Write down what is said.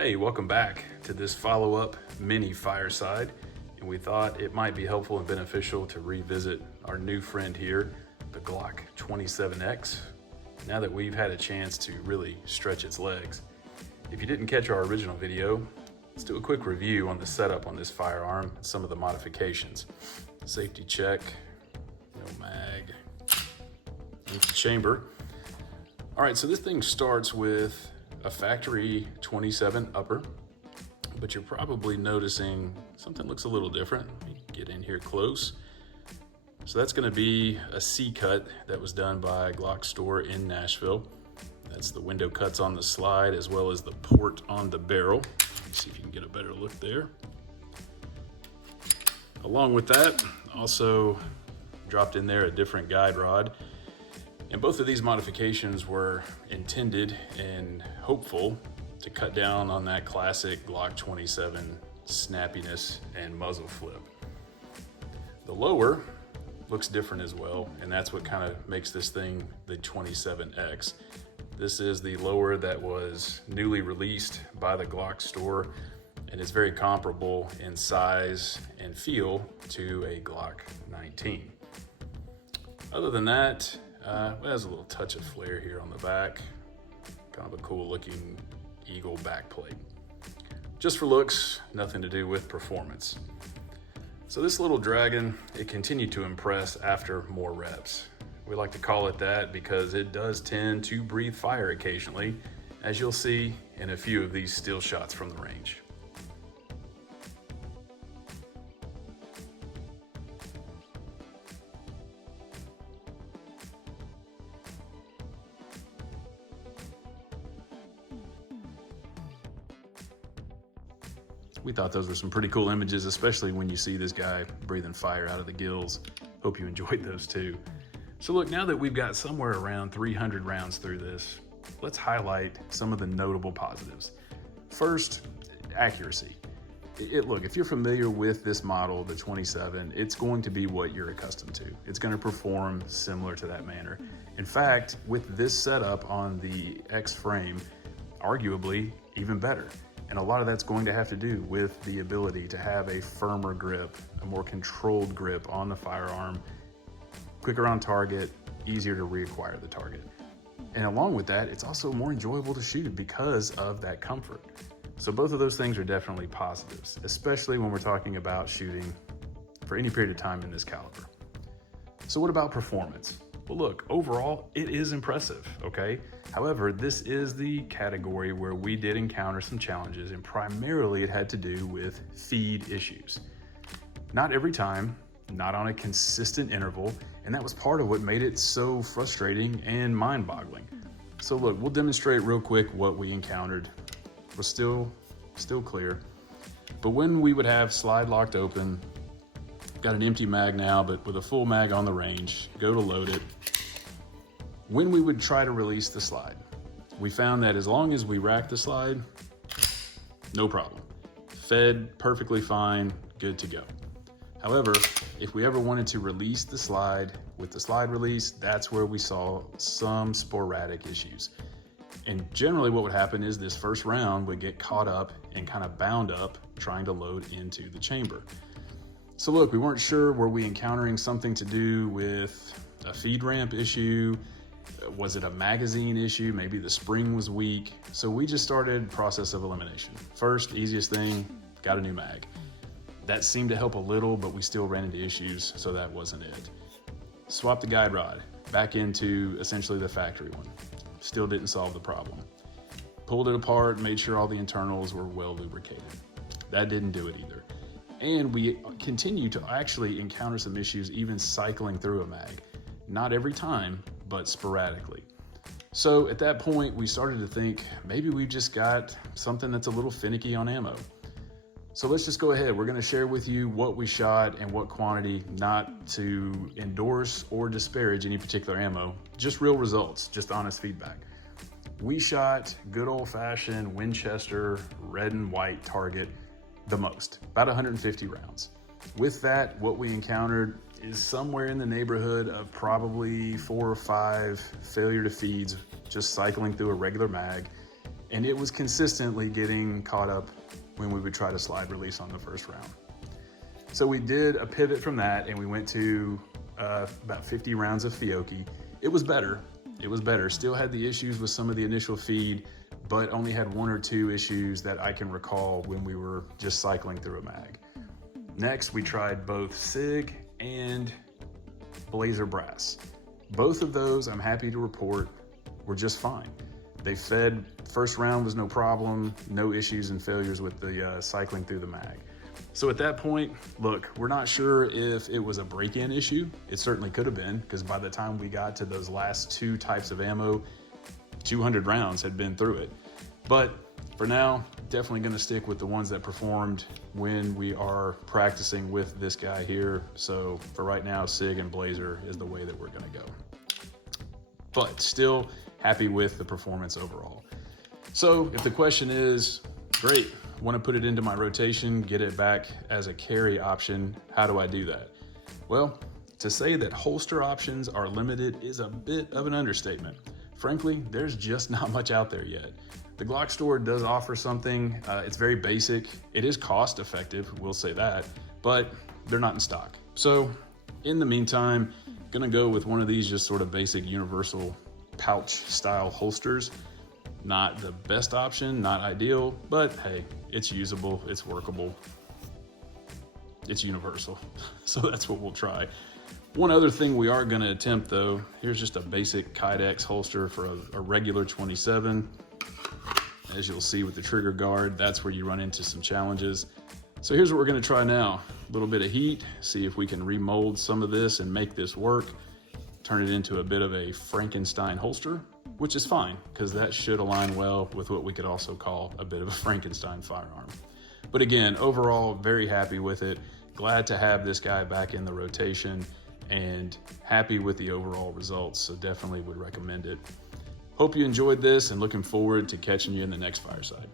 Hey, welcome back to this follow-up mini fireside, and we thought it might be helpful and beneficial to revisit our new friend here, the Glock 27x, now that we've had a chance to really stretch its legs. If you didn't catch our original video, let's do a quick review on the setup on this firearm and some of the modifications. Safety check, no mag, empty chamber. All right, so this thing starts with a factory 27 upper, but you're probably noticing something looks a little different. Let me get in here close. So that's gonna be a C cut that was done by Glock store in Nashville. That's the window cuts on the slide as well as the port on the barrel. Let's see if you can get a better look there. Along with that, also dropped in there a different guide rod. And both of these modifications were intended and hopeful to cut down on that classic Glock 27 snappiness and muzzle flip. The lower looks different as well, and that's what kind of makes this thing the 27X. This is the lower that was newly released by the Glock store, and it's very comparable in size and feel to a Glock 19. Other than that, it has a little touch of flare here on the back. Kind of a cool looking eagle backplate. Just for looks, nothing to do with performance. So this little dragon, it continued to impress after more reps. We like to call it that because it does tend to breathe fire occasionally, as you'll see in a few of these still shots from the range. We thought those were some pretty cool images, especially when you see this guy breathing fire out of the gills. Hope you enjoyed those too. So look, now that we've got somewhere around 300 rounds through this, let's highlight some of the notable positives. First, accuracy. Look, if you're familiar with this model, the 27, it's going to be what you're accustomed to. It's going to perform similar to that manner. In fact, with this setup on the X frame, arguably even better. And a lot of that's going to have to do with the ability to have a firmer grip, a more controlled grip on the firearm, quicker on target, easier to reacquire the target. And along with that, it's also more enjoyable to shoot because of that comfort. So both of those things are definitely positives, especially when we're talking about shooting for any period of time in this caliber. So what about performance? Well, look, overall, it is impressive, okay? However, this is the category where we did encounter some challenges, and primarily it had to do with feed issues. Not every time, not on a consistent interval, and that was part of what made it so frustrating and mind-boggling. So look, we'll demonstrate real quick what we encountered. We're still clear. But when we would have slide locked open, got an empty mag now, but with a full mag on the range, go to load it. When we would try to release the slide, we found that as long as we racked the slide, no problem. Fed perfectly fine, good to go. However, if we ever wanted to release the slide with the slide release, that's where we saw some sporadic issues. And generally what would happen is this first round would get caught up and kind of bound up trying to load into the chamber. So look, we weren't sure, were we encountering something to do with a feed ramp issue? Was it a magazine issue? Maybe the spring was weak. So we just started process of elimination. First, easiest thing, got a new mag. That seemed to help a little, but we still ran into issues, so that wasn't it. Swapped the guide rod back into essentially the factory one. Still didn't solve the problem. Pulled it apart, made sure all the internals were well lubricated. That didn't do it either. And we continue to actually encounter some issues even cycling through a mag. Not every time, but sporadically. So at that point, we started to think maybe we just got something that's a little finicky on ammo. So let's just go ahead. We're gonna share with you what we shot and what quantity, not to endorse or disparage any particular ammo, just real results, just honest feedback. We shot good old-fashioned Winchester red and white target the most, about 150 rounds. With that, what we encountered is somewhere in the neighborhood of probably 4 or 5 failure to feeds, just cycling through a regular mag. and it was consistently getting caught up when we would try to slide release on the first round. So we did a pivot from that, and we went to about 50 rounds of Fiocchi. It was better. Still had the issues with some of the initial feed, but only had 1 or 2 issues that I can recall when we were just cycling through a mag. Next, we tried both SIG and Blazer brass. Both of those, I'm happy to report, were just fine. They fed. First round was no problem, no issues and failures with the cycling through the mag. So at that point, look, we're not sure if it was a break-in issue. It certainly could have been, because by the time we got to those last 2 types of ammo, 200 rounds had been through it. But for now, definitely gonna stick with the ones that performed when we are practicing with this guy here. So for right now, SIG and Blazer is the way that we're gonna go. But still happy with the performance overall. So if the question is, great, want to put it into my rotation, get it back as a carry option, how do I do that? Well, to say that holster options are limited is a bit of an understatement. Frankly, there's just not much out there yet. The Glock store does offer something. It's very basic. It is cost effective, we'll say that, but they're not in stock. So in the meantime, gonna go with one of these just sort of basic universal pouch style holsters. Not the best option, not ideal, but hey, it's usable, it's workable, it's universal. So that's what we'll try. One other thing we are gonna attempt though, here's just a basic Kydex holster for a regular 27. As you'll see with the trigger guard, that's where you run into some challenges. So here's what we're gonna try now. A little bit of heat, see if we can remold some of this and make this work. Turn it into a bit of a Frankenstein holster, which is fine, because that should align well with what we could also call a bit of a Frankenstein firearm. But again, overall, very happy with it. Glad to have this guy back in the rotation and happy with the overall results, so definitely would recommend it. Hope you enjoyed this and looking forward to catching you in the next fireside.